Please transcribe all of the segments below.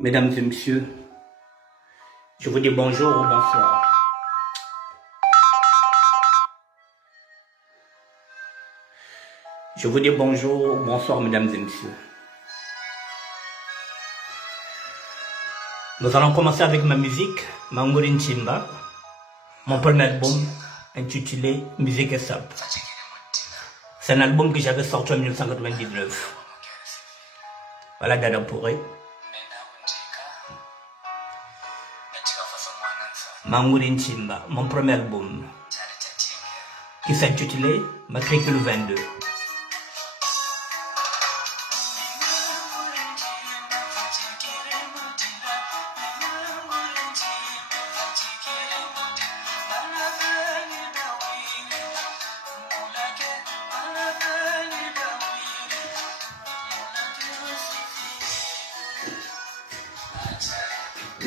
Mesdames et messieurs, je vous dis bonjour ou bonsoir. Je vous dis bonjour ou bonsoir, mesdames et messieurs. Nous allons commencer avec ma musique, Mangurin Chimba, mon premier album intitulé Musique et Sap. C'est un album que j'avais sorti en 1999. Voilà Dada Pouré. Mangurin Chimba, mon premier album, qui s'intitulait Matricule 22.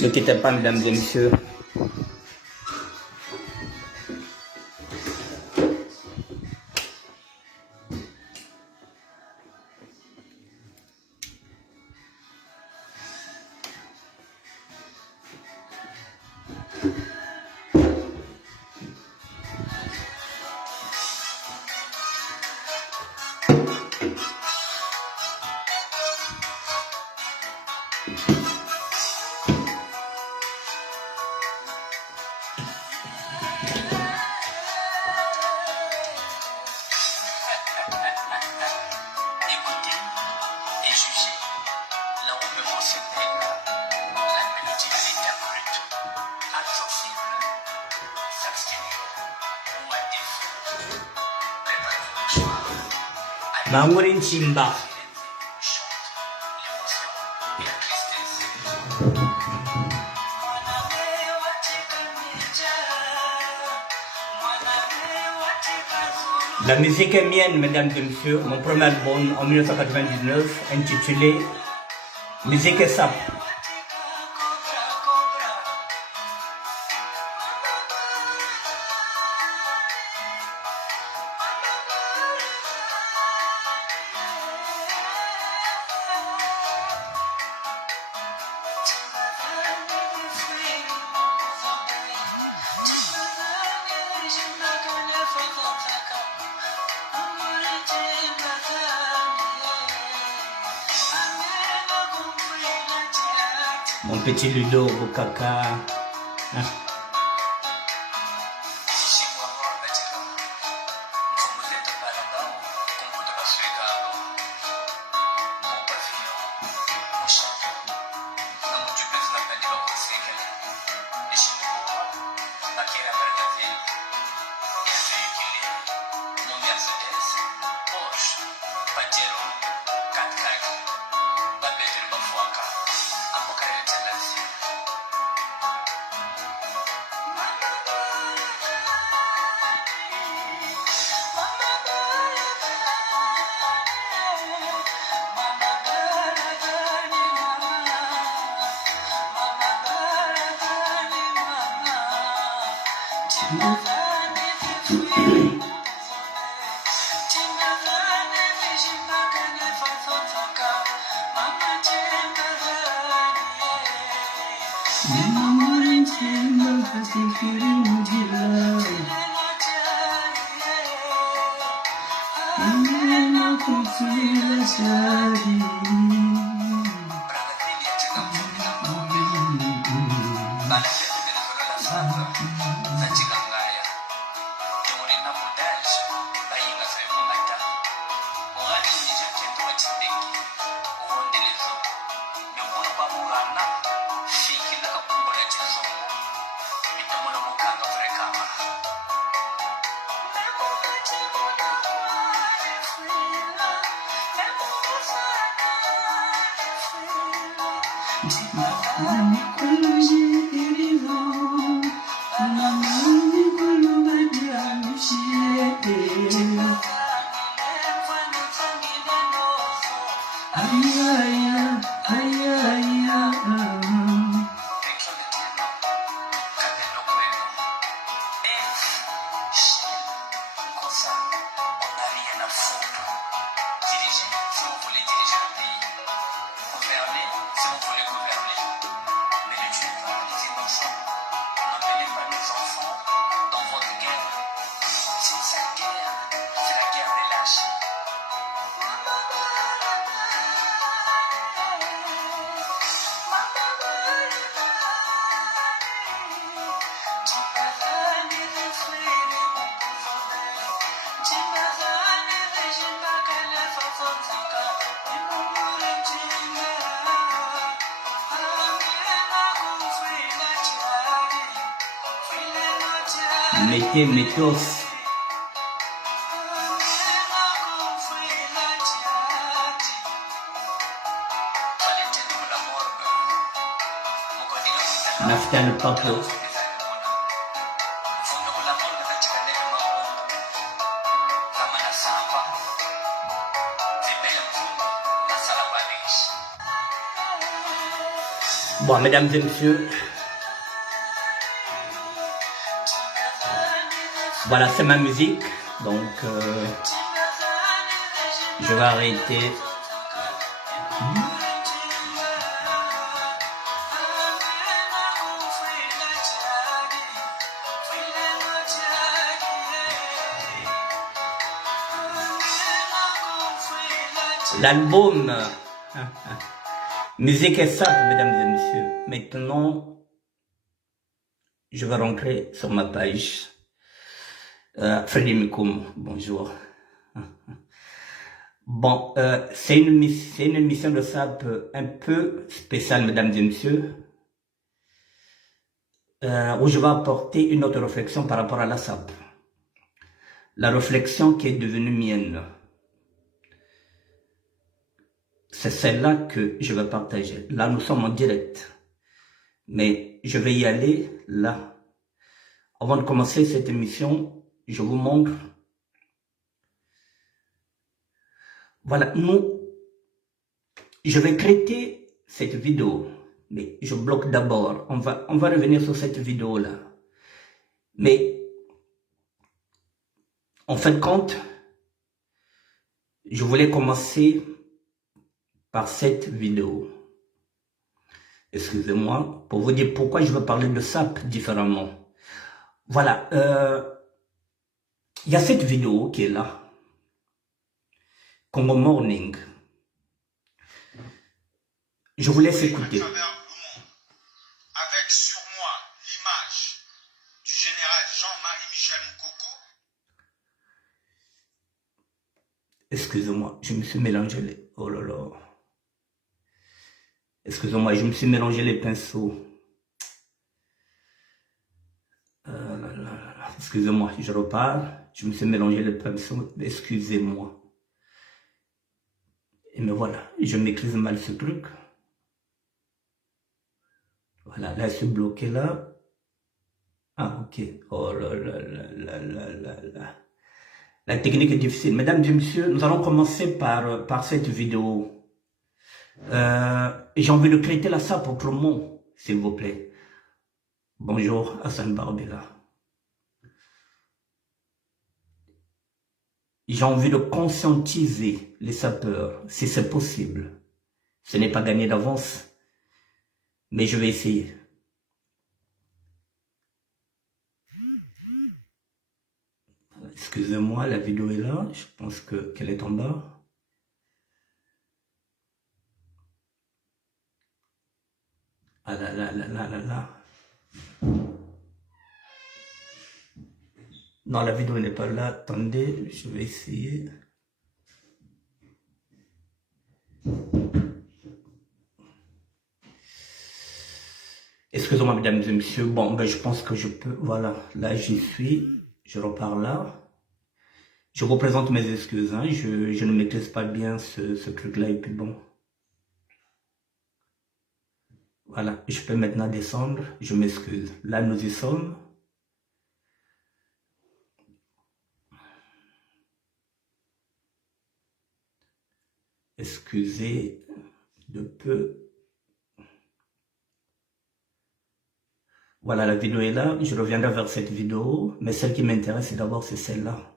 Ne quittez pas, mesdames et messieurs. Mangurin Chimba. La musique est mienne, mesdames et messieurs. Mon premier album en 1999 intitulé Musique et Sap. Mon petit Ludo Bukaka. Mettez métos. Nafta le papo. Bon, mesdames et messieurs, voilà, c'est ma musique, donc je vais arrêter. L'album Musique et Sap, mesdames et messieurs. Maintenant, je vais rentrer sur ma page. Freddy Mikoum, bonjour. Bon, c'est une émission de Sap un peu spéciale, mesdames et messieurs, où je vais apporter une autre réflexion par rapport à la Sap. La réflexion qui est devenue mienne. C'est celle-là que je vais partager. Là, nous sommes en direct. Mais je vais y aller là. Avant de commencer cette émission, je vous montre. Voilà, je vais traiter cette vidéo. Mais je bloque d'abord. On va revenir sur cette vidéo-là. Mais, en fin de compte, je voulais commencer par cette vidéo. Excusez-moi, pour vous dire pourquoi je veux parler de SAP différemment. Voilà, il y a cette vidéo qui est là. Congo Morning. Je vous laisse écouter. Avec sur moi l'image du général Jean-Marie Michel Moukoko. Excusez-moi, je me suis mélangé les... Oh là là. Excusez-moi, je me suis mélangé les pinceaux. Excusez-moi, je repars. Je me suis mélangé les pinceaux. Excusez-moi. Et me voilà, je maîtrise mal ce truc. Voilà, là, c'est bloqué là. Ah, ok. Oh là là là là là là là. La technique est difficile. Mesdames et messieurs, nous allons commencer par cette vidéo. J'ai envie de traiter la SAP autrement, s'il vous plaît. Bonjour, Hassan Barbela. J'ai envie de conscientiser les sapeurs, si c'est possible. Ce n'est pas gagné d'avance, mais je vais essayer. Excusez-moi, la vidéo est là. Je pense qu'elle est en bas. Ah là là là là là là. Non, la vidéo n'est pas là. Attendez, je vais essayer. Excusez-moi, mesdames et messieurs. Bon, ben, je pense que je peux. Voilà, là, j'y suis. Je repars là. Je vous présente mes excuses. Hein. Je ne maîtrise pas bien ce truc-là. Et puis bon. Voilà, je peux maintenant descendre. Je m'excuse. Là, nous y sommes. Excusez de peu. Voilà, la vidéo est là. Je reviendrai vers cette vidéo. Mais celle qui m'intéresse d'abord, c'est celle-là.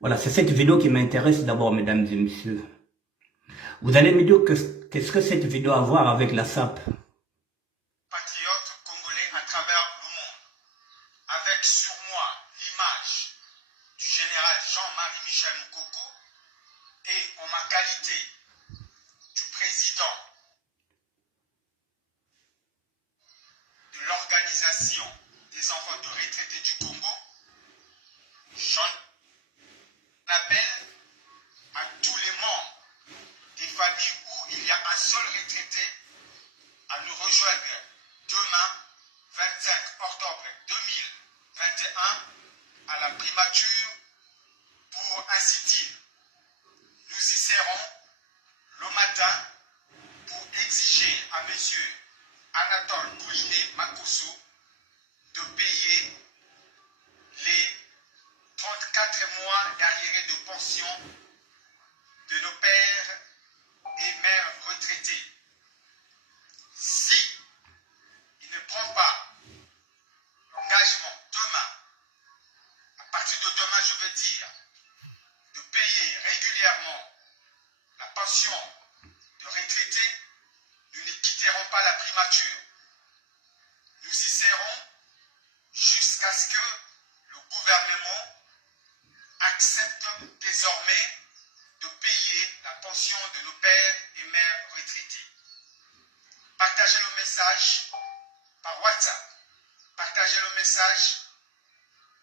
Voilà, c'est cette vidéo qui m'intéresse d'abord, mesdames et messieurs. Vous allez me dire qu'est-ce que cette vidéo a à voir avec la SAP? Patriote congolais à travers le monde. Avec sur moi l'image du général Jean-Marie Michel Moukoko et en ma qualité du président de l'organisation des enfants de retraités du Congo,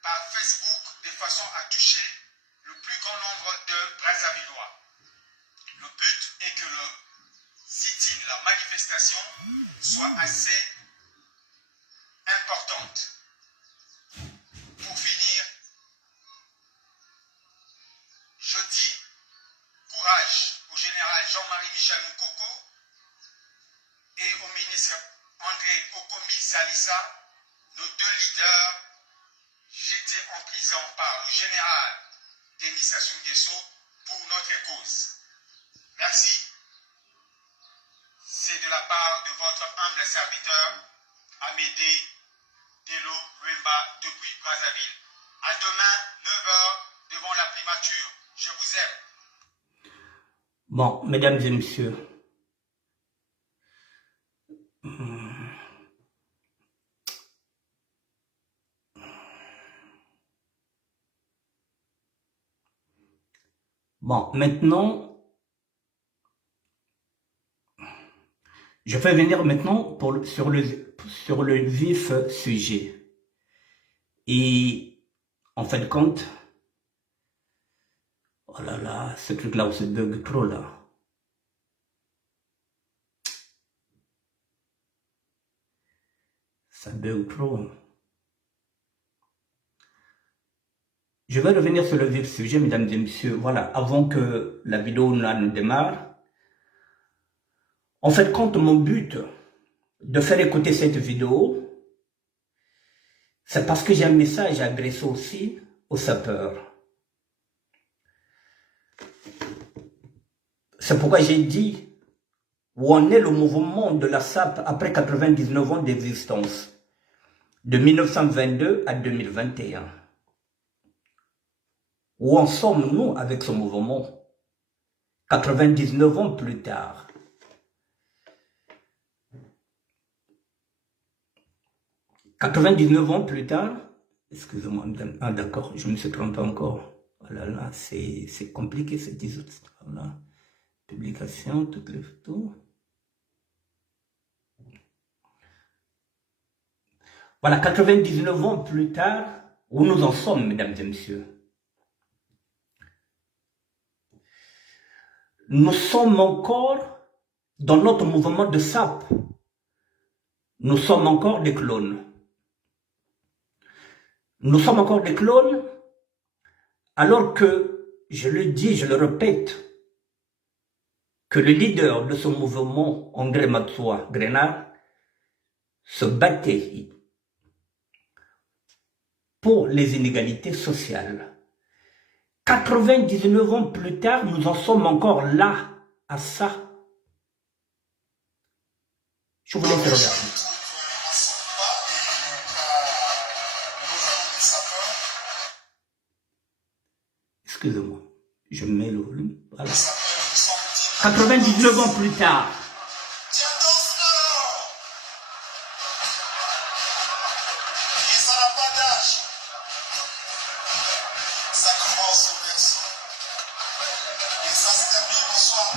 par Facebook de façon à toucher le plus grand nombre de Brazzavillois. Le but est que le sit-in, la manifestation, soit assez importante. Pour finir, je dis courage au général Jean-Marie Michel Moukoko et au ministre André Okomi Salissa, nos deux leaders jetés en prison par le général Denis Sassou Nguesso pour notre cause. Merci. C'est de la part de votre humble serviteur, Amédée Delo Rumba depuis Brazzaville. À demain, 9 h, devant la primature. Je vous aime. Bon, mesdames et messieurs, bon, maintenant, je vais venir maintenant sur le vif sujet. Et en fin de compte, oh là là, ce truc-là, on se bug trop là. Ça bug trop. Je vais revenir sur le vif sujet, mesdames et messieurs. Voilà, avant que la vidéo ne démarre. En fait, compte mon but de faire écouter cette vidéo, c'est parce que j'ai un message adressé aussi aux sapeurs. C'est pourquoi j'ai dit où en est le mouvement de la SAP après 99 ans d'existence, de 1922 à 2021. Où en sommes-nous avec ce mouvement 99 ans plus tard. « 99 ans plus tard », excusez-moi, ah d'accord, je me suis trompé encore. Oh là là, c'est compliqué cette histoire-là. Publication, toutes les photos. Voilà, 99 ans plus tard, où nous en sommes, mesdames et messieurs. Nous sommes encore dans notre mouvement de SAP. Nous sommes encore des clones. Nous sommes encore des clones, alors que, je le dis, je le répète, que le leader de ce mouvement, André Matsoua Grenard, se battait pour les inégalités sociales. 99 ans plus tard, nous en sommes encore là, à ça. Je vous laisse regarder. Excusez-moi, je mets le volume. Voilà. 99 ans plus tard.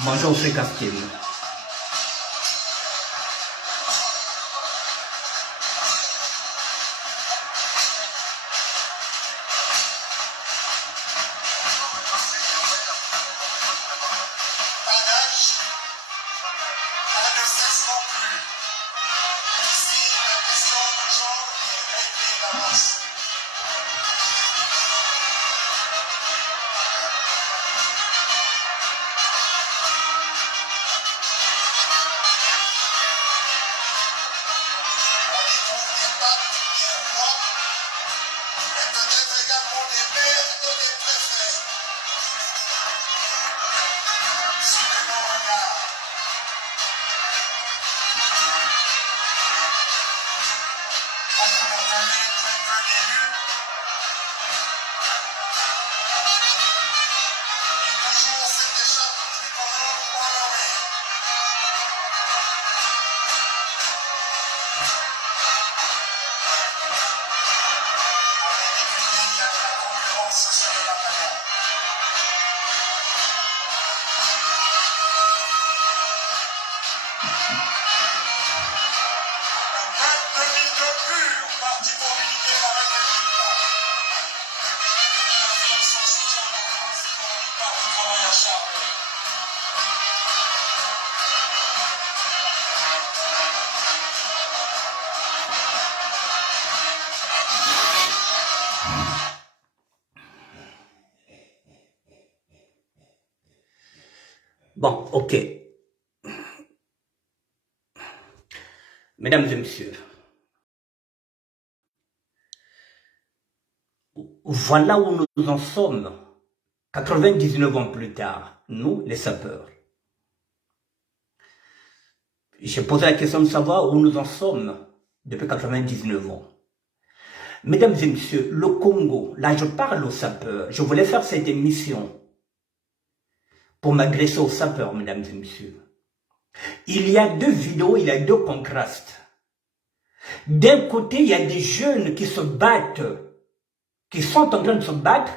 Bonjour, c'est Castil. Bon, ok. Mesdames et messieurs, voilà où nous en sommes, 99 ans plus tard, nous, les sapeurs. J'ai posé la question de savoir où nous en sommes depuis 99 ans. Mesdames et messieurs, le Congo, là je parle aux sapeurs, je voulais faire cette émission pour m'adresser aux sapeurs, mesdames et messieurs. Il y a deux vidéos, il y a deux contrastes. D'un côté, il y a des jeunes qui se battent, qui sont en train de se battre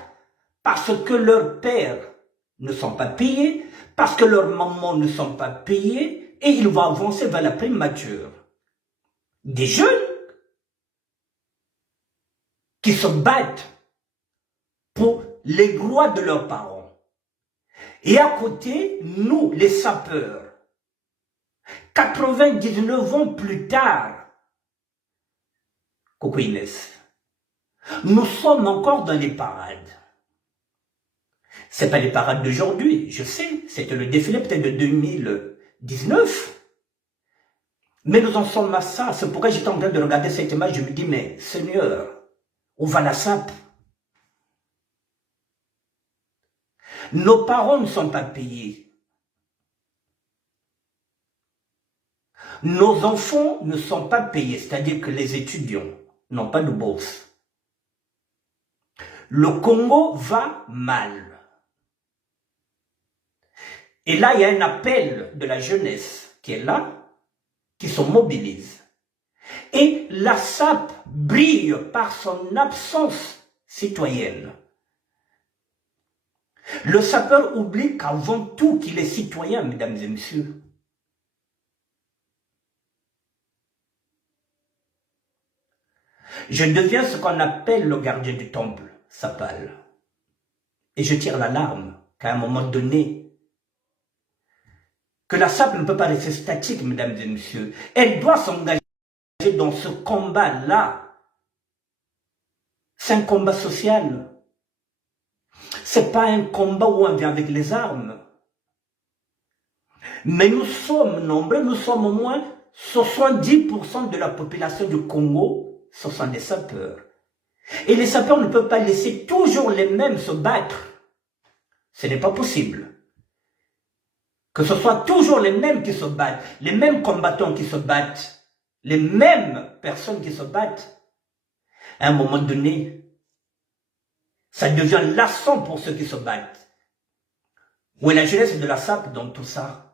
parce que leurs pères ne sont pas payés, parce que leurs mamans ne sont pas payées, et ils vont avancer vers la primature. Des jeunes qui se battent pour les droits de leurs parents. Et à côté, nous, les sapeurs, 99 ans plus tard, coucou Inès, nous sommes encore dans les parades. C'est pas les parades d'aujourd'hui, je sais, c'était le défilé peut-être de 2019. Mais nous en sommes à ça, c'est pourquoi j'étais en train de regarder cette image, je me dis, mais Seigneur, où va la SAP? Nos parents ne sont pas payés. Nos enfants ne sont pas payés, c'est-à-dire que les étudiants n'ont pas de bourse. Le Congo va mal. Et là, il y a un appel de la jeunesse qui est là, qui se mobilise. Et la SAP brille par son absence citoyenne. Le sapeur oublie qu'avant tout qu'il est citoyen, mesdames et messieurs. Je deviens ce qu'on appelle le gardien du temple, Sapal. Et je tire l'alarme qu'à un moment donné, que la SAP ne peut pas rester statique, mesdames et messieurs. Elle doit s'engager dans ce combat-là. C'est un combat social. C'est pas un combat où on vient avec les armes. Mais nous sommes nombreux, nous sommes au moins 70% de la population du Congo, ce sont des sapeurs. Et les sapeurs ne peuvent pas laisser toujours les mêmes se battre. Ce n'est pas possible. Que ce soit toujours les mêmes qui se battent, les mêmes combattants qui se battent, les mêmes personnes qui se battent. À un moment donné, ça devient lassant pour ceux qui se battent. Où est la jeunesse de la SAP dans tout ça?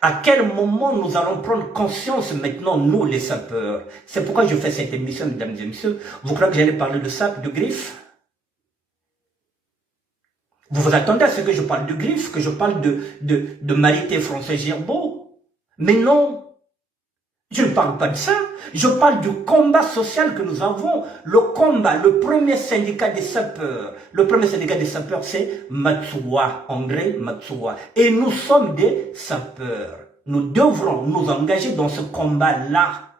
À quel moment nous allons prendre conscience maintenant, nous les sapeurs? C'est pourquoi je fais cette émission, mesdames et messieurs. Vous croyez que j'allais parler de SAP, de griffe? Vous vous attendez à ce que je parle de griffe, que je parle de Marité François Gerbeau? Mais non, je ne parle pas de ça. Je parle du combat social que nous avons. Le combat, le premier syndicat des sapeurs. Le premier syndicat des sapeurs, c'est Matsuwa, André Matsuwa. Et nous sommes des sapeurs. Nous devrons nous engager dans ce combat-là.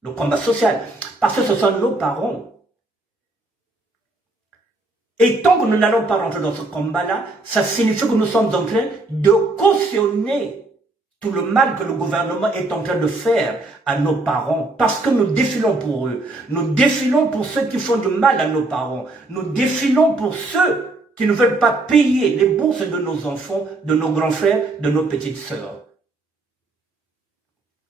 Le combat social. Parce que ce sont nos parents. Et tant que nous n'allons pas rentrer dans ce combat-là, ça signifie que nous sommes en train de cautionner tout le mal que le gouvernement est en train de faire à nos parents. Parce que nous défilons pour eux. Nous défilons pour ceux qui font du mal à nos parents. Nous défilons pour ceux qui ne veulent pas payer les bourses de nos enfants, de nos grands frères, de nos petites sœurs.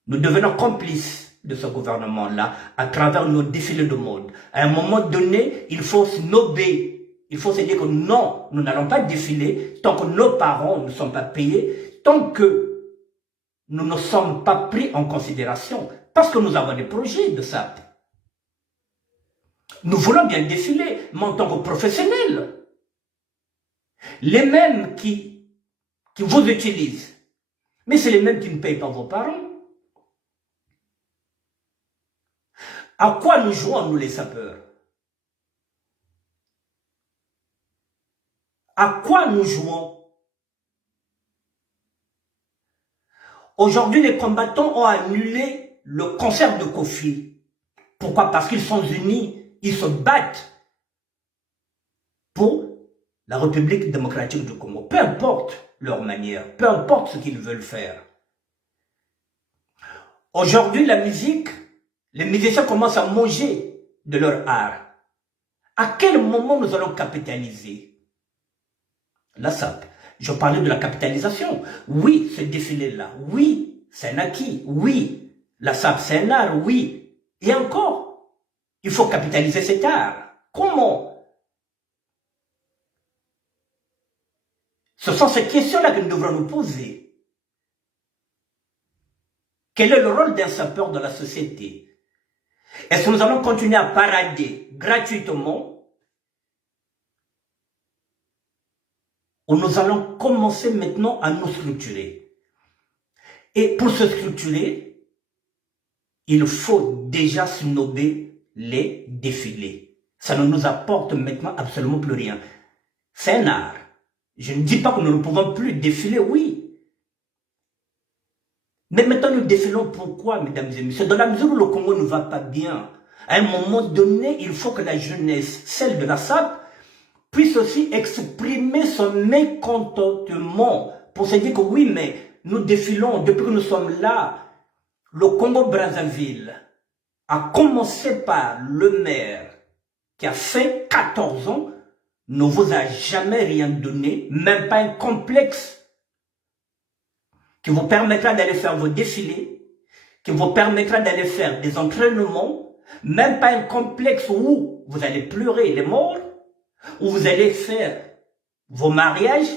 Nous devenons complices de ce gouvernement-là à travers nos défilés de mode. À un moment donné, il faut se nober. Il faut se dire que non, nous n'allons pas défiler tant que nos parents ne sont pas payés, tant que nous ne sommes pas pris en considération, parce que nous avons des projets de ça. Nous voulons bien défiler, mais en tant que professionnels, les mêmes qui vous utilisent, mais c'est les mêmes qui ne payent pas vos parents. À quoi nous jouons, nous les sapeurs? À quoi nous jouons? Aujourd'hui, les combattants ont annulé le concert de Kofi. Pourquoi? Parce qu'ils sont unis, ils se battent pour la République démocratique du Congo. Peu importe leur manière, peu importe ce qu'ils veulent faire. Aujourd'hui, la musique, les musiciens commencent à manger de leur art. À quel moment nous allons capitaliser? La SAP. Je parlais de la capitalisation. Oui, ce défilé-là. Oui, c'est un acquis. Oui, la SAP, c'est un art. Oui. Et encore, il faut capitaliser cet art. Comment? Ce sont ces questions-là que nous devrons nous poser. Quel est le rôle d'un sapeur dans la société? Est-ce que nous allons continuer à parader gratuitement? Ou nous allons commencer maintenant à nous structurer? Et pour se structurer, il faut déjà snober les défilés. Ça ne nous apporte maintenant absolument plus rien. C'est un art. Je ne dis pas que nous ne pouvons plus défiler, oui. Mais maintenant nous défilons pourquoi, mesdames et messieurs? Dans la mesure où le Congo ne va pas bien, à un moment donné, il faut que la jeunesse, celle de la SAP, puisse aussi exprimer son mécontentement pour se dire que oui, mais nous défilons depuis que nous sommes là. Le Congo-Brazzaville a commencé par le maire qui a fait 14 ans, ne vous a jamais rien donné, même pas un complexe qui vous permettra d'aller faire vos défilés, qui vous permettra d'aller faire des entraînements, même pas un complexe où vous allez pleurer les morts, où vous allez faire vos mariages.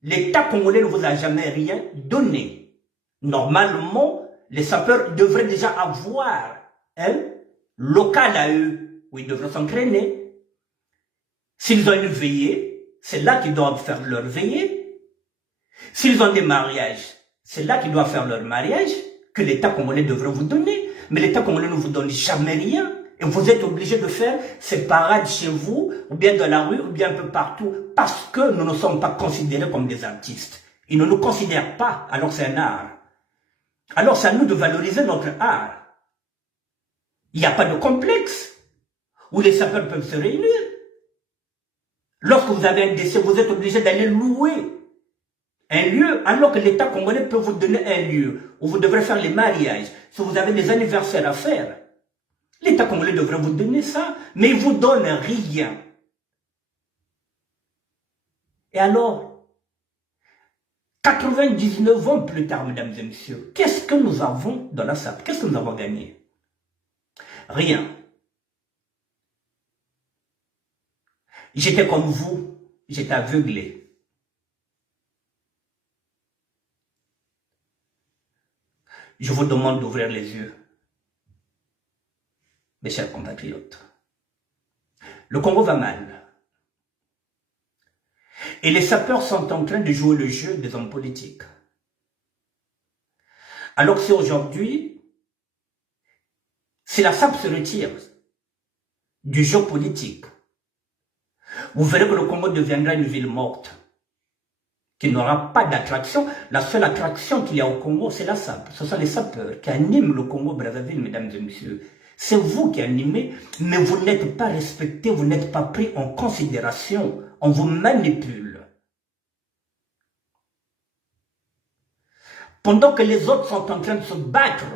L'État congolais ne vous a jamais rien donné. Normalement, les sapeurs devraient déjà avoir un local à eux où ils devraient s'entraîner. S'ils ont une veillée, c'est là qu'ils doivent faire leur veillée. S'ils ont des mariages, c'est là qu'ils doivent faire leur mariage que l'État congolais devrait vous donner. Mais l'État congolais ne vous donne jamais rien. Et vous êtes obligé de faire ces parades chez vous, ou bien dans la rue, ou bien un peu partout, parce que nous ne sommes pas considérés comme des artistes. Ils ne nous considèrent pas, alors que c'est un art. Alors c'est à nous de valoriser notre art. Il n'y a pas de complexe où les sapeurs peuvent se réunir. Lorsque vous avez un décès, vous êtes obligé d'aller louer un lieu, alors que l'État congolais peut vous donner un lieu où vous devrez faire les mariages. Si vous avez des anniversaires à faire, l'État congolais devrait vous donner ça, mais il ne vous donne rien. Et alors, 99 ans plus tard, mesdames et messieurs, qu'est-ce que nous avons dans la SAP? Qu'est-ce que nous avons gagné? Rien. J'étais comme vous, j'étais aveuglé. Je vous demande d'ouvrir les yeux, mes chers compatriotes. Le Congo va mal. Et les sapeurs sont en train de jouer le jeu des hommes politiques. Alors que c'est aujourd'hui, si la SAP se retire du jeu politique, vous verrez que le Congo deviendra une ville morte, qui n'aura pas d'attraction. La seule attraction qu'il y a au Congo, c'est la SAP. Ce sont les sapeurs qui animent le Congo-Brazzaville, mesdames et messieurs. C'est vous qui animez, mais vous n'êtes pas respecté, vous n'êtes pas pris en considération. On vous manipule. Pendant que les autres sont en train de se battre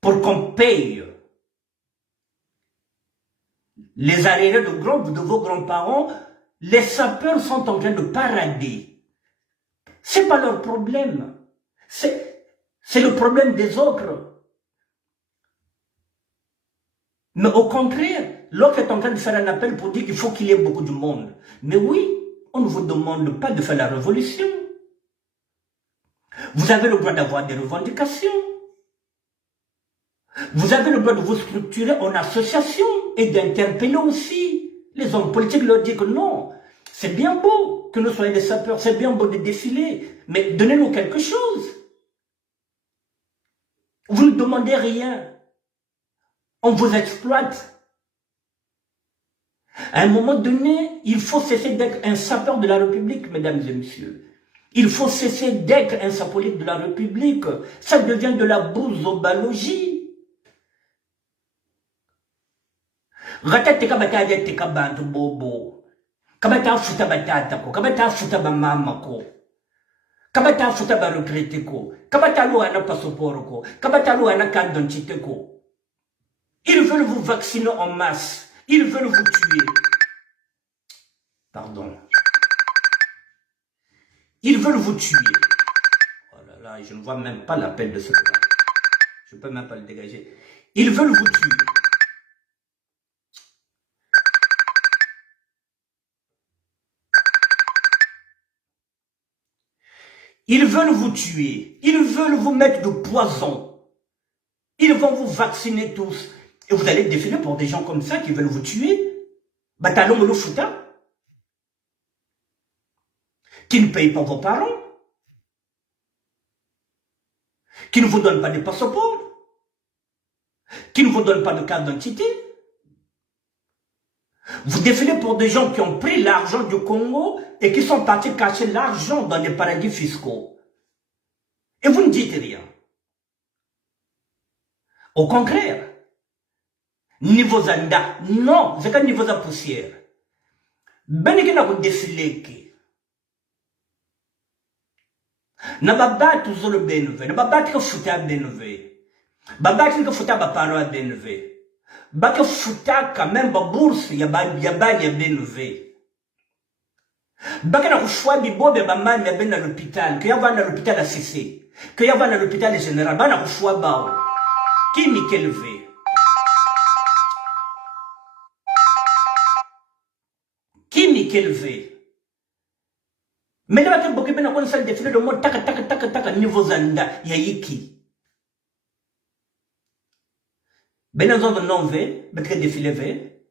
pour qu'on paye les arriérés de vos grands-parents, les sapeurs sont en train de parader. Ce n'est pas leur problème. C'est le problème des autres. Mais au contraire, l'autre est en train de faire un appel pour dire qu'il faut qu'il y ait beaucoup de monde. Mais oui, on ne vous demande pas de faire la révolution. Vous avez le droit d'avoir des revendications. Vous avez le droit de vous structurer en association et d'interpeller aussi les hommes politiques, leur dire que non, c'est bien beau que nous soyons des sapeurs, c'est bien beau de défiler, mais donnez-nous quelque chose. Vous ne demandez rien. On vous exploite. À un moment donné, il faut cesser d'être un sapeur de la République, mesdames et messieurs. Il faut cesser d'être un sapolique de la République. Ça devient de la bouzobalogie. Ratate kabata yete kabantu bobo. Kabata futa batata ko, kabata futa ba mama ko. Kabata futa ba retraité ko. Kabata lo ana passeport ko. Kabata lo ana carte d'identité ko. Ils veulent vous vacciner en masse. Ils veulent vous tuer. Pardon. Ils veulent vous tuer. Oh là là, je ne vois même pas l'appel de ce gars. Je ne peux même pas le dégager. Ils veulent vous tuer. Ils veulent vous tuer. Ils veulent vous mettre du poison. Ils vont vous vacciner tous. Et vous allez défiler pour des gens comme ça qui veulent vous tuer. Batalon le fouta. Qui ne payent pas vos parents. Qui ne vous donnent pas de passeport. Qui ne vous donnent pas de carte d'identité. Vous défilez pour des gens qui ont pris l'argent du Congo et qui sont partis cacher l'argent dans les paradis fiscaux. Et vous ne dites rien. Au contraire, niveau zanda, non, c'est qu'un niveau de poussière. Ben qui n'a pas défilé qui. Na babat tout le benve, na babat que fouta benve. Babat que fouta ba paro benve. Baka futa quand même ba bourse ya ba benve. Baka na kushwa bibobe ba mami ya ben à l'hôpital, que ya va à l'hôpital à CC, que ya va à l'hôpital général, ba na kushwa bao. Qui Mikel V? Qui Mikel V? Mais là, tu peux bien salle défilé de mot taka niveau zanda yiki. Ben dans un nom V, ben défilé V.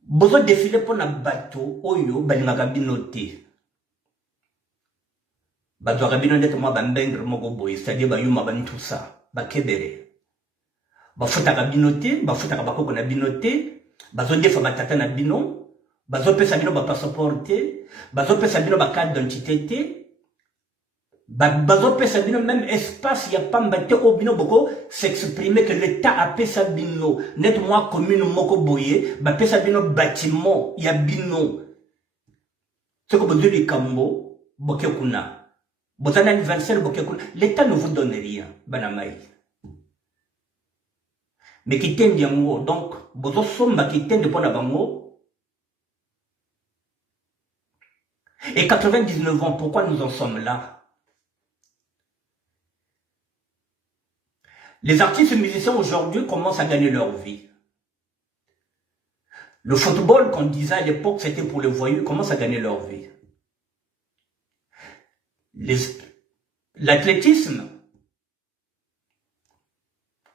Bozo défilé pour na bateau oyo ben na gabinoté. Bazo gabinoté moi ben bengre moko boy, c'est-à-dire ba yuma ben tout ça, ba kebere. Ba futa gabinoté, ba futa kabako na binoté, bazo defa batata na bino. Bazo pesa bino ba passeport te, bazo pesa bino ba carte d'identité te, bazo pesa bino même espace ya pamba te o bino boko s'exprimer que l'état a pesa bino net moi commune moko boye, ba pesa bino bâtiment ya bino. Ce que besoin du Kambo, boke kuna. Bozana anniversaire boke kuna, l'état ne vous donne rien, banamai. Mais qui t'aime yango, donc bozo somba qui t'aime de pona bango. Et 99 ans, pourquoi nous en sommes là? Les artistes et musiciens aujourd'hui commencent à gagner leur vie. Le football, qu'on disait à l'époque, c'était pour les voyous, commence à gagner leur vie. L'athlétisme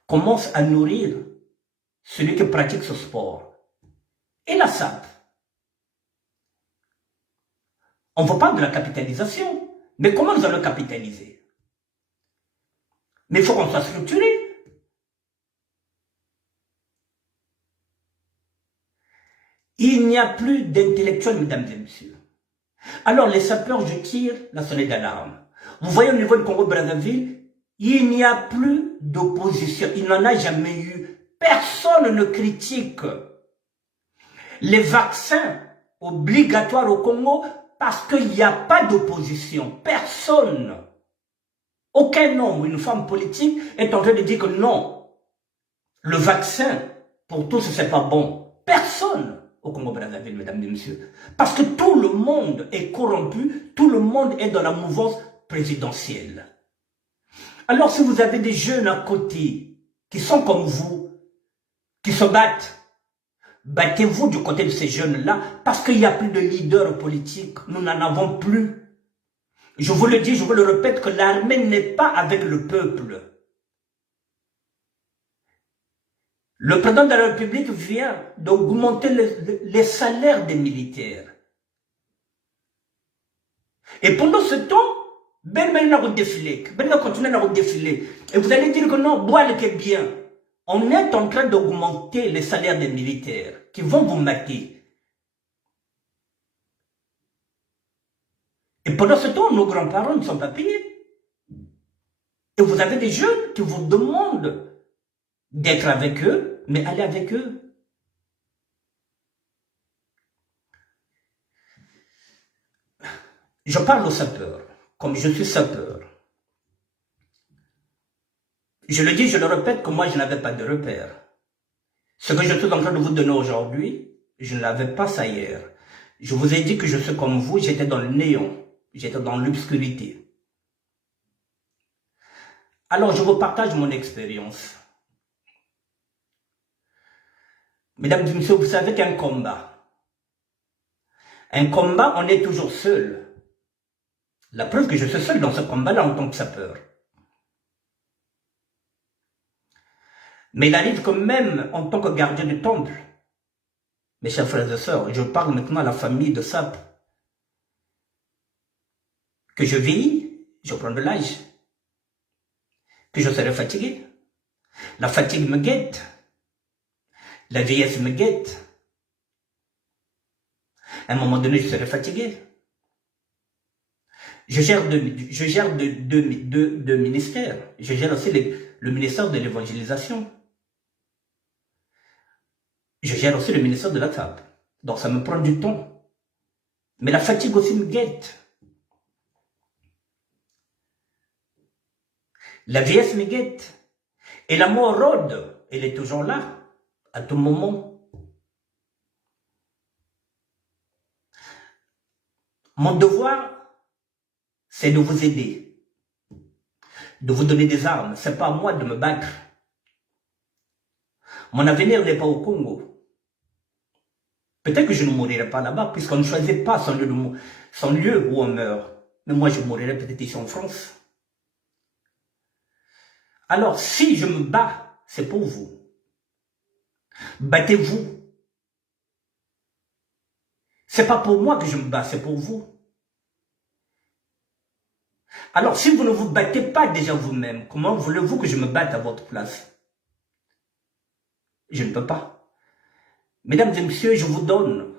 commence à nourrir celui qui pratique ce sport. Et la SAP. On ne veut pas de la capitalisation. Mais comment nous allons capitaliser? Mais il faut qu'on soit structuré. Il n'y a plus d'intellectuels, mesdames et messieurs. Alors les sapeurs, je tire la sonnette d'alarme. Vous voyez au niveau du Congo-Brazzaville, il n'y a plus d'opposition. Il n'en a jamais eu. Personne ne critique les vaccins obligatoires au Congo parce qu'il n'y a pas d'opposition. Personne. Aucun homme ou une femme politique est en train de dire que non, le vaccin pour tous c'est pas bon. Personne au Congo-Brazzaville, mesdames et messieurs. Parce que tout le monde est corrompu, tout le monde est dans la mouvance présidentielle. Alors si vous avez des jeunes à côté qui sont comme vous, qui se battent, battez-vous du côté de ces jeunes-là parce qu'il n'y a plus de leaders politiques. Nous n'en avons plus. Je vous le dis, je vous le répète, que l'armée n'est pas avec le peuple. Le président de la République vient d'augmenter les salaires des militaires. Et pendant ce temps, Ben a défilé, Ben a continué à défiler. Et vous allez dire que non, Boile est bien. On est en train d'augmenter les salaires des militaires qui vont vous mater. Et pendant ce temps, nos grands-parents ne sont pas payés. Et vous avez des jeunes qui vous demandent d'être avec eux, mais allez avec eux. Je parle aux sapeurs, comme je suis sapeur. Je le dis, je le répète, que moi je n'avais pas de repère. Ce que je suis en train de vous donner aujourd'hui, je ne l'avais pas ça hier. Je vous ai dit que je suis comme vous, j'étais dans le néant, j'étais dans l'obscurité. Alors je vous partage mon expérience. Mesdames et messieurs, vous savez qu'un combat, on est toujours seul. La preuve que je suis seul dans ce combat-là en tant que sapeur. Mais il arrive que même en tant que gardien du temple, mes chers frères et sœurs, je parle maintenant à la famille de Sap, que je vieillis, je prends de l'âge, que je serai fatigué. La fatigue me guette, la vieillesse me guette. À un moment donné, je serai fatigué. Je gère deux ministères. Je gère aussi le ministère de l'évangélisation. Je gère aussi le ministère de la table. Donc ça me prend du temps. Mais la fatigue aussi me guette. La vieillesse me guette. Et la mort rôde. Elle est toujours là, à tout moment. Mon devoir, c'est de vous aider, de vous donner des armes. Ce n'est pas à moi de me battre. Mon avenir n'est pas au Congo. Peut-être que je ne mourirai pas là-bas, puisqu'on ne choisit pas son lieu où on meurt. Mais moi, je mourirai peut-être ici en France. Alors, si je me bats, c'est pour vous. Battez-vous. Ce n'est pas pour moi que je me bats, c'est pour vous. Alors, si vous ne vous battez pas déjà vous-même, comment voulez-vous que je me batte à votre place? Je ne peux pas. Mesdames et messieurs, je vous donne.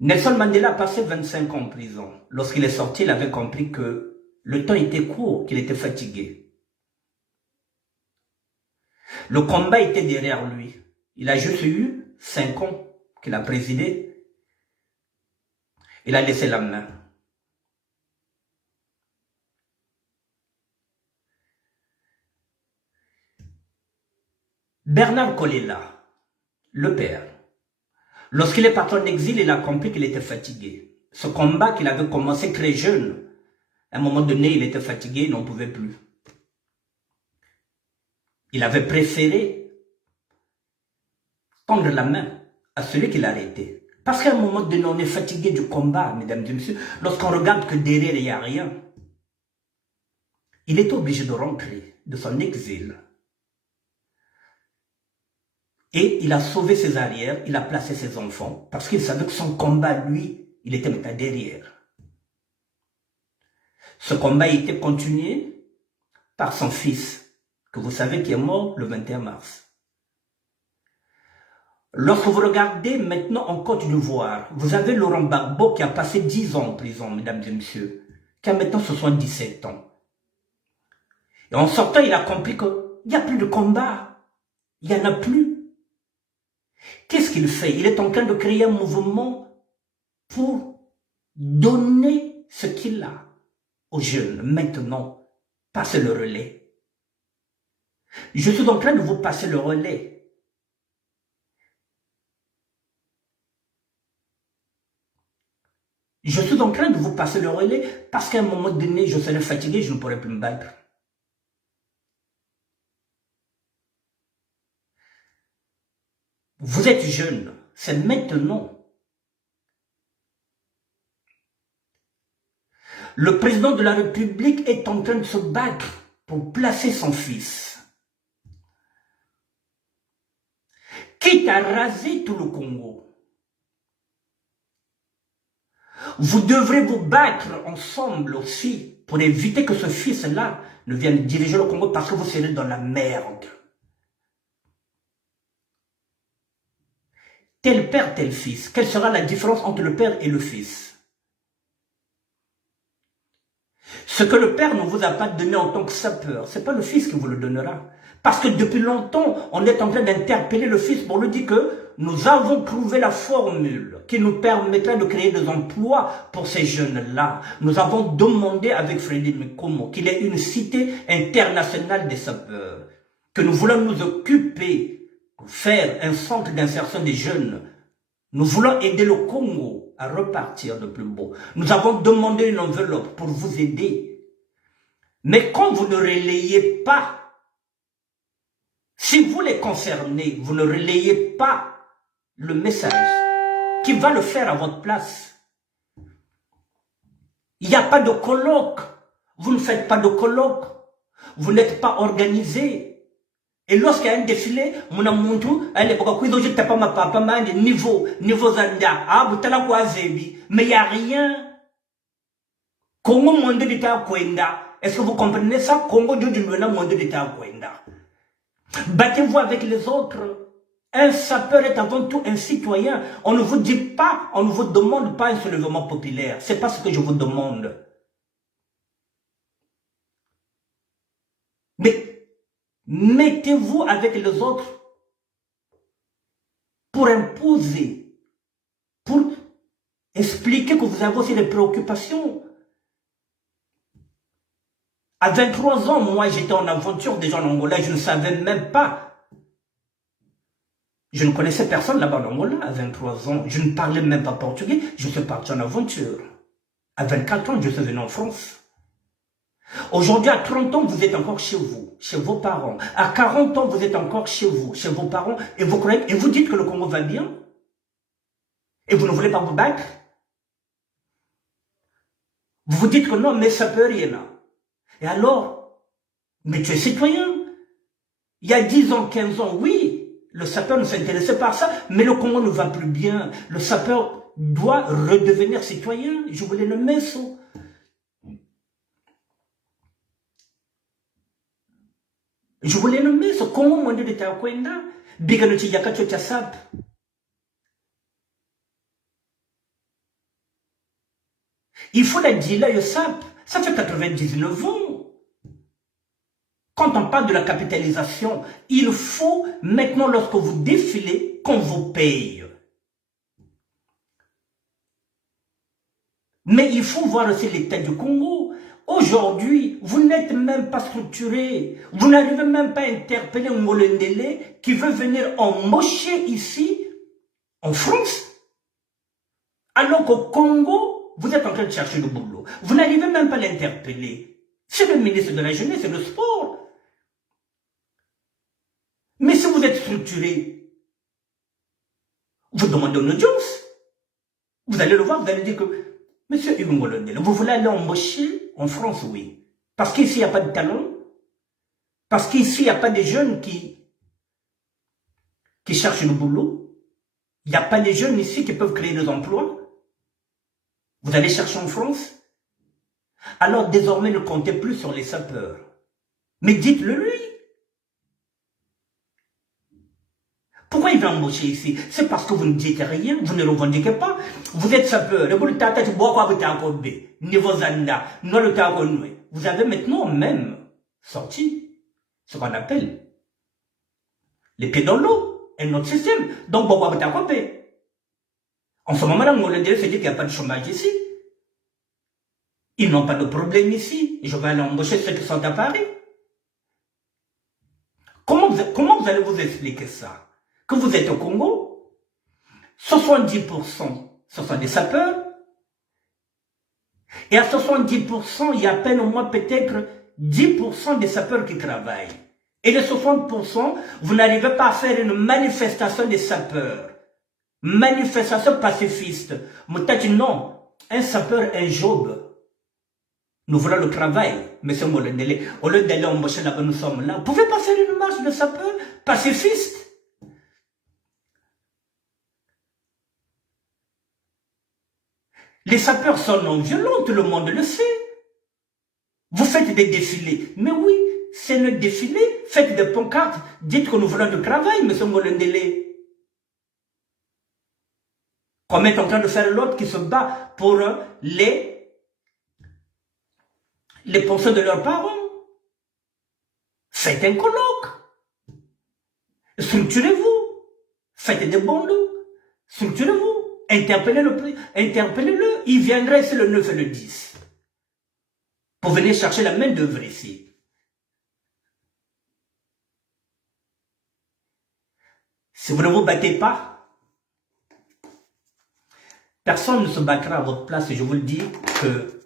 Nelson Mandela a passé 25 ans en prison. Lorsqu'il est sorti, il avait compris que le temps était court, qu'il était fatigué. Le combat était derrière lui. Il a juste eu 5 ans qu'il a présidé. Il a laissé la main. Bernard Kolela, le père, lorsqu'il est parti en exil, il a compris qu'il était fatigué. Ce combat qu'il avait commencé très jeune, à un moment donné, il était fatigué, il n'en pouvait plus. Il avait préféré tendre la main à celui qui l'a arrêté. Parce qu'à un moment donné, on est fatigué du combat, mesdames et messieurs. Lorsqu'on regarde que derrière, il n'y a rien. Il est obligé de rentrer de son exil. Et il a sauvé ses arrières, il a placé ses enfants, parce qu'il savait que son combat, lui, il était maintenant derrière. Ce combat a été continué par son fils, que vous savez qui est mort le 21 mars. Lorsque vous regardez maintenant en Côte d'Ivoire, vous avez Laurent Gbagbo qui a passé 10 ans en prison, mesdames et messieurs, qui a maintenant 77 ans. Et en sortant, il a compris qu'il n'y a plus de combat, il n'y en a plus. Qu'est-ce qu'il fait? Il est en train de créer un mouvement pour donner ce qu'il a aux jeunes. Maintenant, passez le relais. Je suis en train de vous passer le relais. Je suis en train de vous passer le relais parce qu'à un moment donné, je serai fatigué, je ne pourrai plus me battre. Vous êtes jeune, c'est maintenant. Le président de la République est en train de se battre pour placer son fils. Quitte à raser tout le Congo. Vous devrez vous battre ensemble aussi pour éviter que ce fils-là ne vienne diriger le Congo parce que vous serez dans la merde. tel père, tel fils. Quelle sera la différence entre le père et le fils? Ce que le père ne vous a pas donné en tant que sapeur, ce n'est pas le fils qui vous le donnera. Parce que depuis longtemps, on est en train d'interpeller le fils pour lui dire que nous avons trouvé la formule qui nous permettra de créer des emplois pour ces jeunes-là. Nous avons demandé avec Freddy Mikomo qu'il y ait une cité internationale des sapeurs, que nous voulons nous occuper, faire un centre d'insertion des jeunes. Nous voulons aider le Congo à repartir de plus beau. Nous avons demandé une enveloppe pour vous aider. Mais quand vous ne relayez pas, si vous les concernez, vous ne relayez pas le message, qui va le faire à votre place. Il n'y a pas de colloque. Vous ne faites pas de colloque. Vous n'êtes pas organisé. Et lorsqu'il y a un défilé, mon amour, à l'époque, je ne pas ma papa, niveau zanda, mais il n'y a rien. Congo monde d'État Kwenda. Est-ce que vous comprenez ça? Congo du monde d'État Kwenda. Battez-vous avec les autres. Un sapeur est avant tout un citoyen. On ne vous dit pas, on ne vous demande pas un soulèvement populaire. C'est pas ce que je vous demande. Mais mettez-vous avec les autres pour imposer, pour expliquer que vous avez aussi des préoccupations. À 23 ans, moi j'étais en aventure déjà en Angola, je ne savais même pas. Je ne connaissais personne là-bas en Angola à 23 ans. Je ne parlais même pas portugais. Je suis parti en aventure. À 24 ans, je suis venu en France. Aujourd'hui, à 30 ans, vous êtes encore chez vous, chez vos parents. À 40 ans, vous êtes encore chez vous, chez vos parents. Et vous croyez, et vous dites que le Congo va bien. Et vous ne voulez pas vous battre. Vous vous dites que non, mais ça peut rien. Et alors, mais tu es citoyen. Il y a 10 ans, 15 ans, oui. Le sapeur ne s'intéressait pas à ça, mais le Congo ne va plus bien. Le sapeur doit redevenir citoyen. Je voulais le mettre ça. Je voulais le mettre ça. Congo monde de Takwenda. Biganochi Yakacho Chasap. Il faut la dire là, le sap. Ça fait 99 ans. Quand on parle de la capitalisation, il faut maintenant, lorsque vous défilez, qu'on vous paye. Mais il faut voir aussi l'état du Congo. Aujourd'hui, vous n'êtes même pas structuré. Vous n'arrivez même pas à interpeller un Molendele qui veut venir embaucher ici, en France. Alors qu'au Congo, vous êtes en train de chercher le boulot. Vous n'arrivez même pas à l'interpeller. C'est le ministre de la Jeunesse et du Sport. Mais si vous êtes structuré, vous demandez une audience. Vous allez le voir, vous allez dire que, monsieur Hugo Molendele, vous voulez aller embaucher en France, oui. Parce qu'ici, il n'y a pas de talent. Parce qu'ici, il n'y a pas de jeunes qui cherchent le boulot. Il n'y a pas de jeunes ici qui peuvent créer des emplois. Vous allez chercher en France. Alors, désormais, ne comptez plus sur les sapeurs. Mais dites-le lui. Pourquoi il va embaucher ici? C'est parce que vous ne dites rien, vous ne revendiquez pas. Vous êtes sapeur. Vous avez maintenant même sorti ce qu'on appelle les pieds dans l'eau et notre système. Donc, en ce moment-là, on se dit qu'il n'y a pas de chômage ici. Ils n'ont pas de problème ici. Je vais aller embaucher ceux qui sont à Paris. Comment vous allez vous expliquer ça? Que vous êtes au Congo, 70% ce sont des sapeurs, et à 70%, il y a à peine au moins peut-être 10% des sapeurs qui travaillent. Et les 60%, vous n'arrivez pas à faire une manifestation des sapeurs. Manifestation pacifiste. Moutati, non. Un sapeur, un job. Nous voulons le travail. Monsieur Molendele, au lieu d'aller embaucher là-bas, nous sommes là. Vous pouvez pas faire une marche de sapeurs pacifiste? Les sapeurs sont non violents, tout le monde le sait. Vous faites des défilés. Mais oui, c'est le défilé. Faites des pancartes. Dites que nous voulons du travail, monsieur Molendele. Comme est en train de faire l'autre qui se bat pour les pensées de leurs parents. Faites un colloque. Structurez-vous. Faites des bons lots. Structurez-vous. Interpellez-le. Il viendra ici le 9 et le 10. Pour venir chercher la main d'œuvre ici. Si vous ne vous battez pas, personne ne se battra à votre place. Et je vous le dis que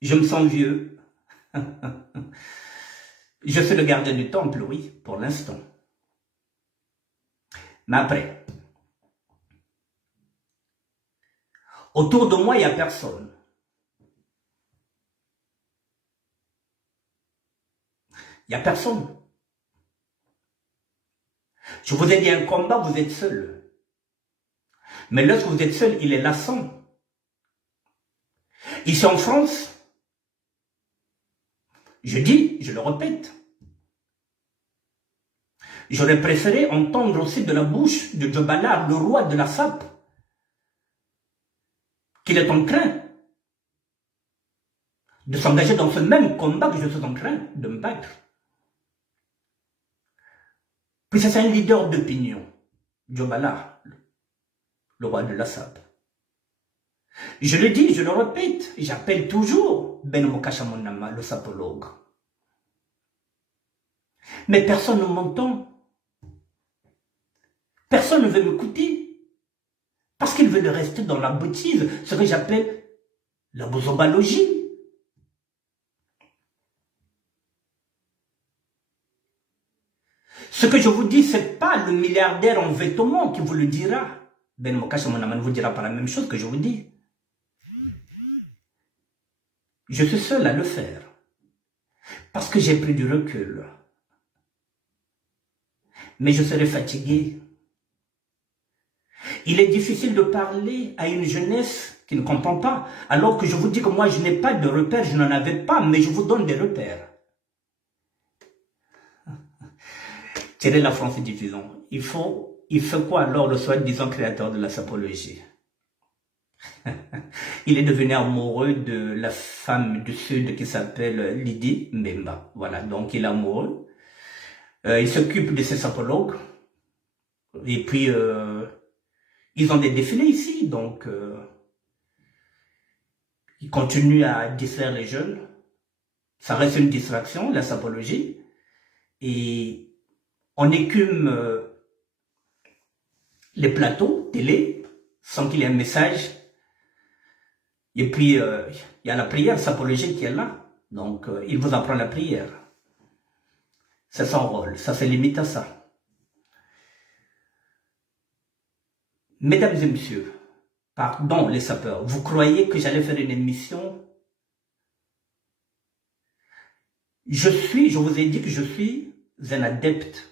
je me sens vieux. Je suis le gardien du temple, oui, pour l'instant. Mais après, autour de moi, il n'y a personne. Il n'y a personne. Je vous ai dit, un combat, vous êtes seul. Mais lorsque vous êtes seul, il est lassant. Ici en France, je dis, je le répète, j'aurais préféré entendre aussi de la bouche de Djobala, le roi de la SAP, qu'il est en train de s'engager dans ce même combat que je suis en train de me battre. Puis c'est un leader d'opinion, Djobala, le roi de la SAP. Je le dis, je le répète, j'appelle toujours Ben Mokashamonama, le sapologue. Mais personne ne m'entend. Personne ne veut m'écouter. Parce qu'ils veulent rester dans la bêtise, ce que j'appelle la bozobalogie. Ce que je vous dis, ce n'est pas le milliardaire en vêtements qui vous le dira. Ben Mokashamonama ne vous dira pas la même chose que je vous dis. Je suis seul à le faire. Parce que j'ai pris du recul. Mais je serai fatigué. Il est difficile de parler à une jeunesse qui ne comprend pas. Alors que je vous dis que moi, je n'ai pas de repères, je n'en avais pas, mais je vous donne des repères. Tirer la France diffusion. Il fait quoi alors le soi-disant créateur de la sapologie? Il est devenu amoureux de la femme du Sud qui s'appelle Lydie Mbemba. Voilà, donc il est amoureux. Il s'occupe de ses sapologues. Et puis, ils ont des défilés ici, donc ils continuent à distraire les jeunes. Ça reste une distraction, la sapologie. Et on écume les plateaux télé sans qu'il y ait un message. Et puis, il y a la prière sapologique qui est là. Donc, il vous apprend la prière. C'est son rôle. Ça se limite à ça. Mesdames et messieurs, pardon les sapeurs, vous croyez que j'allais faire une émission? Je vous ai dit que je suis un adepte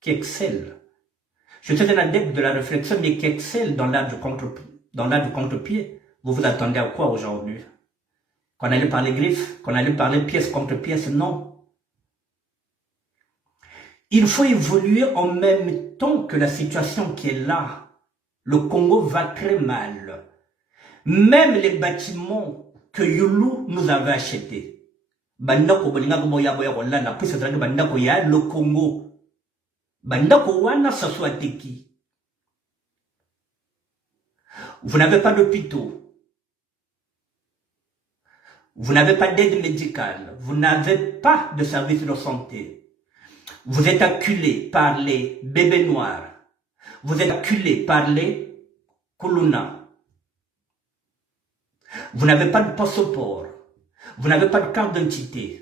qui excelle. Je suis un adepte de la réflexion, mais qui excelle dans l'art du contre-pied. Vous vous attendez à quoi aujourd'hui? Qu'on allait parler griffes, qu'on allait parler pièce contre pièce? Non. Il faut évoluer en même temps que la situation qui est là. Le Congo va très mal. Même les bâtiments que Youlou nous avait achetés. Le Congo. Vous n'avez pas d'hôpitaux. Vous n'avez pas d'aide médicale. Vous n'avez pas de service de santé. Vous êtes acculé par les bébés noirs. Vous êtes acculé par les Kuluna. Vous n'avez pas de passeport. Vous n'avez pas de carte d'identité.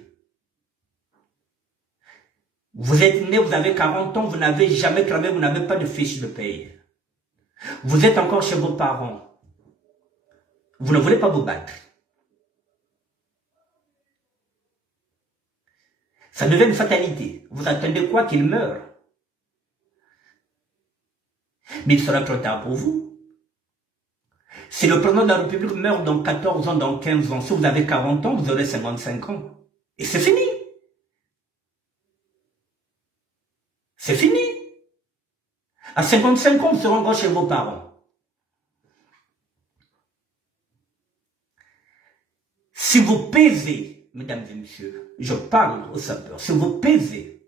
Vous êtes né, vous avez 40 ans, vous n'avez jamais travaillé, vous n'avez pas de fiche de paye. Vous êtes encore chez vos parents. Vous ne voulez pas vous battre. Ça devient une fatalité. Vous attendez quoi qu'il meure? Mais il sera trop tard pour vous. Si le président de la République meurt dans 14 ans, dans 15 ans, si vous avez 40 ans, vous aurez 55 ans. Et c'est fini. C'est fini. À 55 ans, vous serez encore chez vos parents. Si vous pesez, mesdames et messieurs, je parle aux sapeurs, si vous pesez,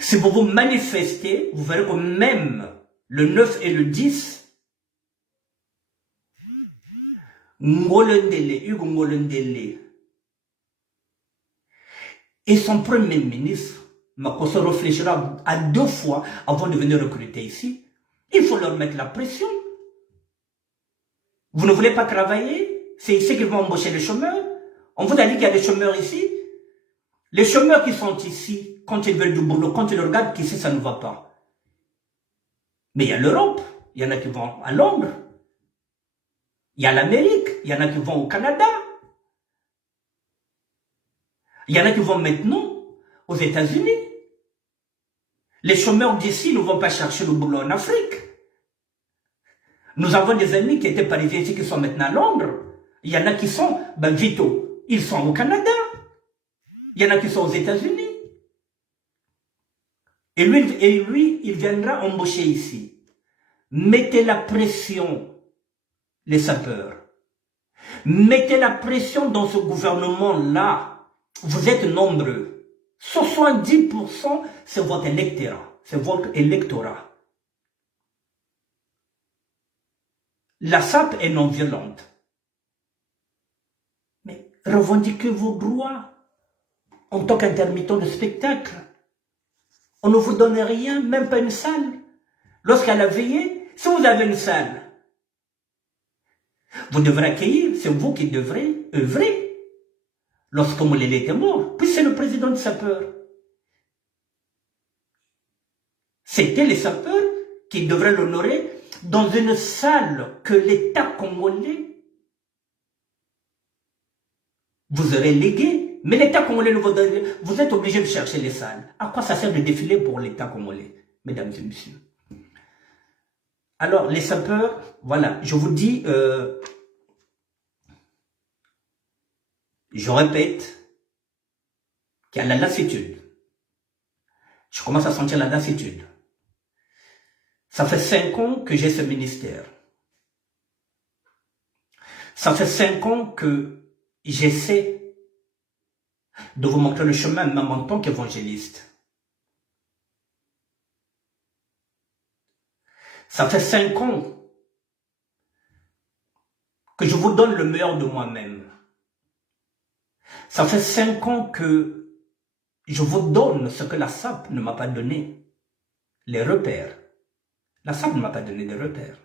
si vous vous manifestez, vous verrez que même le 9 et le 10, Hugo Ngolendele et son premier ministre, Makoso réfléchira à 2 fois avant de venir recruter ici. Il faut leur mettre la pression. Vous ne voulez pas travailler? C'est ici qu'ils vont embaucher les chômeurs. On vous a dit qu'il y a des chômeurs ici. Les chômeurs qui sont ici, quand ils veulent du boulot, quand ils regardent qu'ici ça ne va pas. Mais il y a l'Europe, il y en a qui vont à Londres. Il y a l'Amérique, il y en a qui vont au Canada. Il y en a qui vont maintenant aux États-Unis. Les chômeurs d'ici ne vont pas chercher le boulot en Afrique. Nous avons des amis qui étaient parisiens ici qui sont maintenant à Londres. Il y en a qui sont, Vito, ils sont au Canada. Il y en a qui sont aux États-Unis. Et lui, il viendra embaucher ici. Mettez la pression, les sapeurs. Mettez la pression dans ce gouvernement-là. Vous êtes nombreux. 70%, c'est votre électorat. C'est votre électorat. La SAP est non violente. Mais revendiquez vos droits en tant qu'intermittent de spectacle. On ne vous donne rien, même pas une salle. Lorsqu'à la veillée, si vous avez une salle, vous devrez accueillir, c'est vous qui devrez œuvrer. Lorsque Moulele était mort, puis c'est le président de sapeurs. C'était les sapeurs qui devraient l'honorer dans une salle que l'État congolais vous aurait léguée. Mais l'État congolais ne vous donne, vous êtes obligé de chercher les salles. À quoi ça sert de défiler pour l'État congolais, mesdames et messieurs? Alors, les sapeurs, voilà, je vous dis, je répète, qu'il y a la lassitude. Je commence à sentir la lassitude. Ça fait 5 ans que j'ai ce ministère. Ça fait 5 ans que j'essaie de vous montrer le chemin, même en tant qu'évangéliste. Ça fait 5 ans que je vous donne le meilleur de moi-même. Ça fait 5 ans que je vous donne ce que la SAP ne m'a pas donné. Les repères. La SAP ne m'a pas donné des repères.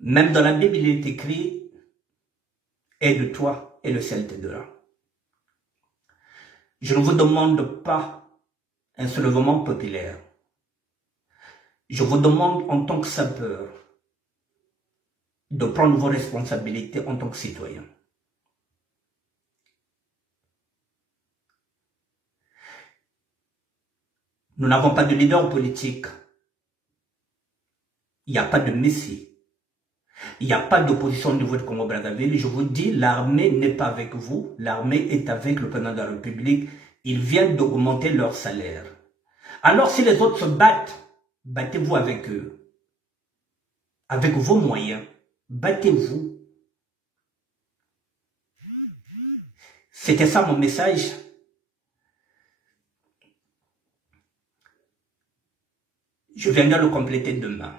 Même dans la Bible, il est écrit « Aide-toi et le ciel t'aidera ». Je ne vous demande pas un soulèvement populaire. Je vous demande en tant que sapeur de prendre vos responsabilités en tant que citoyen. Nous n'avons pas de leader politique. Il n'y a pas de messie. Il n'y a pas d'opposition au niveau de Congo-Brazzaville. Je vous dis, l'armée n'est pas avec vous. L'armée est avec le président de la République. Ils viennent d'augmenter leur salaire. Alors si les autres se battent, battez-vous avec eux. Avec vos moyens. Battez-vous. C'était ça mon message. Je viendrai le compléter demain.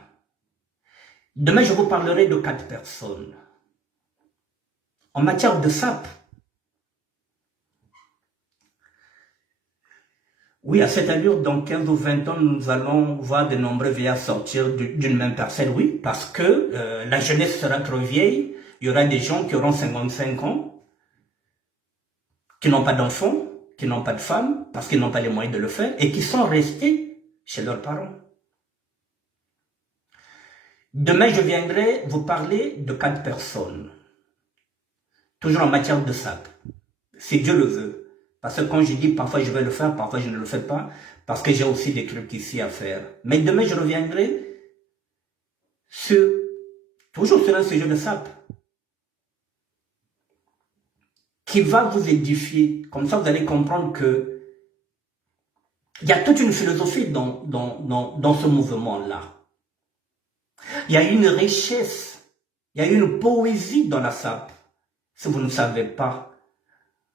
Demain, je vous parlerai de 4 personnes. En matière de SAP, oui, à cette allure, dans 15 ou 20 ans, nous allons voir de nombreux vieillards sortir d'une même personne, oui, parce que la jeunesse sera trop vieille. Il y aura des gens qui auront 55 ans, qui n'ont pas d'enfants, qui n'ont pas de femmes, parce qu'ils n'ont pas les moyens de le faire, et qui sont restés chez leurs parents. Demain, je viendrai vous parler de 4 personnes. Toujours en matière de SAP. Si Dieu le veut. Parce que quand je dis parfois je vais le faire, parfois je ne le fais pas. Parce que j'ai aussi des trucs ici à faire. Mais demain, je reviendrai toujours sur un sujet de SAP. qui va vous édifier. Comme ça, vous allez comprendre que il y a toute une philosophie dans ce mouvement-là. Il y a une richesse, il y a une poésie dans la SAP. Si vous ne savez pas,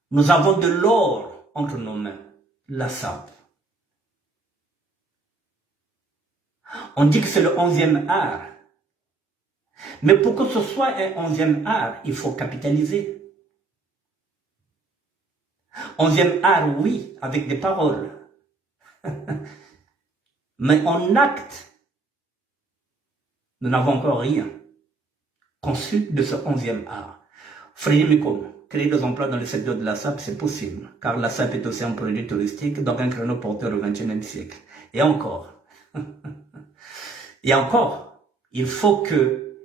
nous avons de l'or entre nos mains, la SAP. On dit que c'est le 11e art. Mais pour que ce soit un 11e art, il faut capitaliser. 11e art, oui, avec des paroles. Mais en acte, nous n'avons encore rien conçu de ce 11e art. Frédéric Mikom, créer des emplois dans le secteur de la SAP, c'est possible, car la SAP est aussi un produit touristique, donc un créneau porteur au XXIe siècle. Et encore, il faut que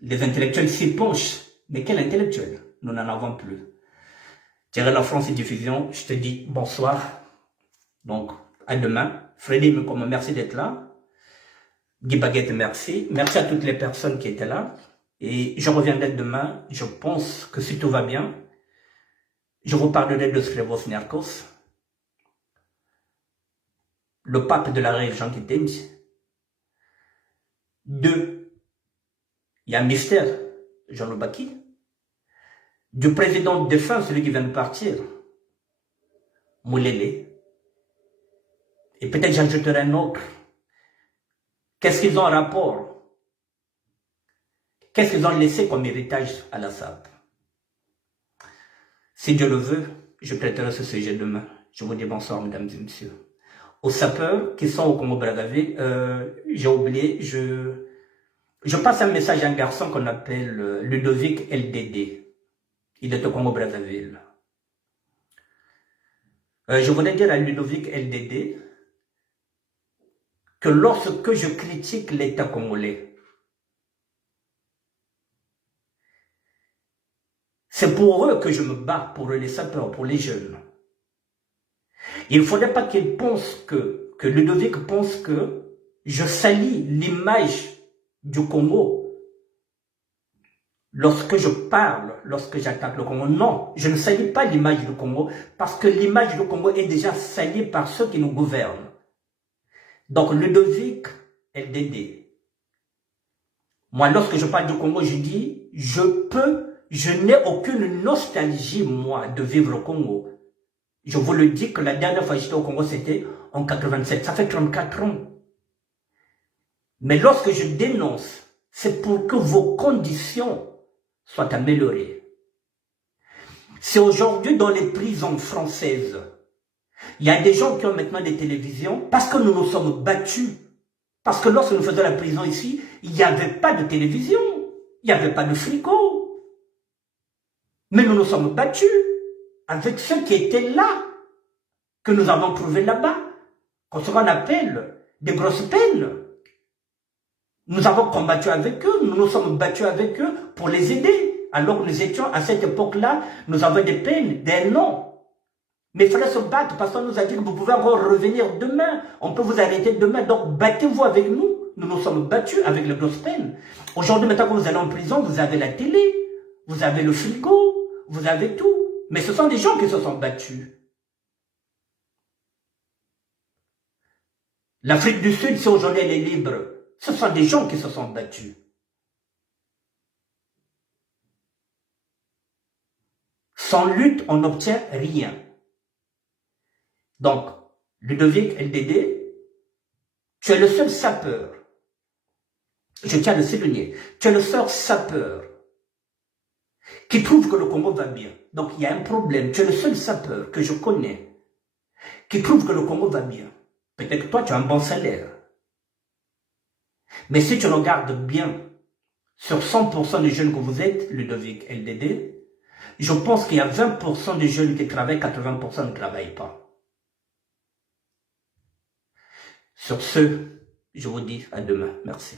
les intellectuels s'y penchent. Mais quel intellectuel? Nous n'en avons plus. Thierry La France et Diffusion, je te dis bonsoir. Donc, à demain. Frédéric Mikom, merci d'être là. Guy Baguette, merci. Merci à toutes les personnes qui étaient là. Et je reviendrai demain. Je pense que si tout va bien, je vous parlerai de Skrevos Niarchos, le pape de la religion qui t'aime. 2. Il y a un mystère, Jean Lobaki. Du président défunt, celui qui vient de partir, Moulele. Et peut-être j'ajouterai un autre. Qu'est-ce qu'ils ont en rapport? Qu'est-ce qu'ils ont laissé comme héritage à la SAP? Si Dieu le veut, je traiterai ce sujet demain. Je vous dis bonsoir, mesdames et messieurs. Aux sapeurs qui sont au Congo-Brazzaville, j'ai oublié, je passe un message à un garçon qu'on appelle Ludovic LDD. Il est au Congo-Brazzaville. Je voudrais dire à Ludovic LDD que lorsque je critique l'État congolais, c'est pour eux que je me bats, pour les sapeurs, pour les jeunes. Il ne faudrait pas qu'ils pensent que Ludovic pense que je salis l'image du Congo lorsque je parle, lorsque j'attaque le Congo. Non, je ne salis pas l'image du Congo parce que l'image du Congo est déjà salie par ceux qui nous gouvernent. Donc Ludovic LDD. Moi, lorsque je parle du Congo, je dis, je n'ai aucune nostalgie, moi, de vivre au Congo. Je vous le dis que la dernière fois que j'étais au Congo, c'était en 87. Ça fait 34 ans. Mais lorsque je dénonce, c'est pour que vos conditions soient améliorées. C'est aujourd'hui dans les prisons françaises, il y a des gens qui ont maintenant des télévisions parce que nous nous sommes battus. Parce que lorsque nous faisions la prison ici, il n'y avait pas de télévision, il n'y avait pas de frigo. Mais nous nous sommes battus avec ceux qui étaient là, que nous avons trouvés là-bas, ce qu'on appelle des grosses peines. Nous avons combattu avec eux, nous nous sommes battus avec eux pour les aider. Alors que nous étions, à cette époque-là, nous avons des peines d'un an. Mais il fallait se battre parce qu'on nous a dit que vous pouvez encore revenir demain. On peut vous arrêter demain. Donc, battez-vous avec nous. Nous nous sommes battus avec les grosses peines. Aujourd'hui, maintenant que vous allez en prison, vous avez la télé, vous avez le frigo, vous avez tout. Mais ce sont des gens qui se sont battus. L'Afrique du Sud, si aujourd'hui elle est libre, ce sont des gens qui se sont battus. Sans lutte, on n'obtient rien. Donc, Ludovic LDD, tu es le seul sapeur. Je tiens à le souligner. Tu es le seul sapeur qui trouve que le Congo va bien. Donc, il y a un problème. Tu es le seul sapeur que je connais qui trouve que le Congo va bien. Peut-être que toi, tu as un bon salaire. Mais si tu regardes bien sur 100% des jeunes que vous êtes, Ludovic LDD, je pense qu'il y a 20% des jeunes qui travaillent, 80% ne travaillent pas. Sur ce, je vous dis à demain. Merci.